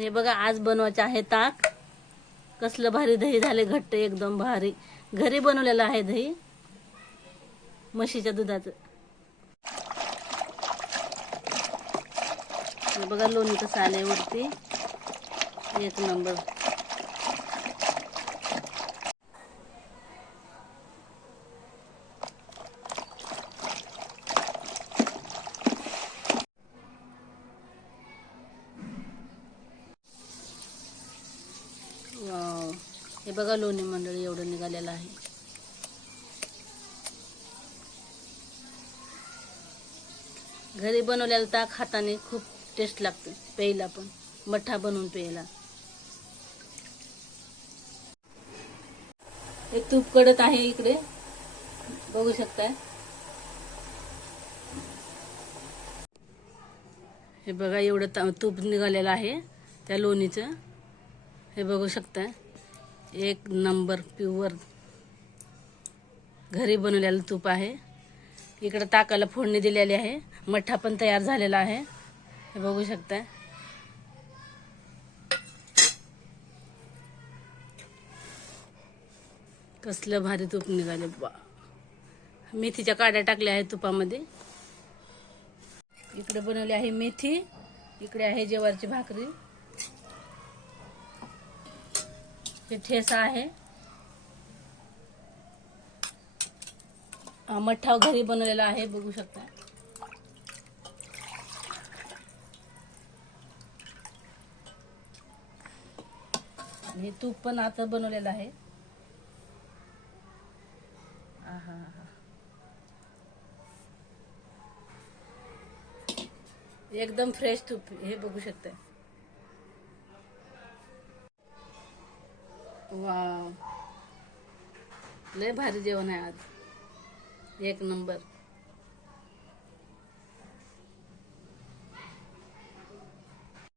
हे बघा आज बनवायचे आहे ताक. कसलं भारी दही झाले, घट्ट एकदम भारी. घरी बनवलेलं आहे दही, म्हशीच्या दुधाचं. हे बघा लोणी कसं आलंय वरती, एक नंबर. वाव, हे बघा लोणी मंडळी एवढं निघालेलं आहे. घरी बनवलेलं ताक हाताने खूप टेस्ट लागते, प्यायला पण मठ्ठा बनवून प्यायला. एक तूप कडत आहे इकडे, बघू शकताय. हे बघा एवढं तूप निघालेलं आहे त्या लोणीचं. हे बघू शकताय, एक नंबर प्युअर घरी बनवलेलं तूप आहे. इकडे ताकाला फोडणी दिलेली आहे, मठ्ठा पण तयार झालेला आहे. हे बघू शकताय. कसलं भारी तूप निघाले बा. मेथीच्या काड्या टाकल्या आहेत तुपामध्ये. इकडे बनवली आहे मेथी, इकडे आहे ज्वारीची भाकरी, हे ठेसा आहे. मठ्ठा घरी बनवलेला आहे, बघू शकता. हे तूप पण आता बनवलेलं आहे. आहा, एकदम फ्रेश तूप, हे बघू शकता. वाव, लय भारी जेवण आहे आज, एक नंबर.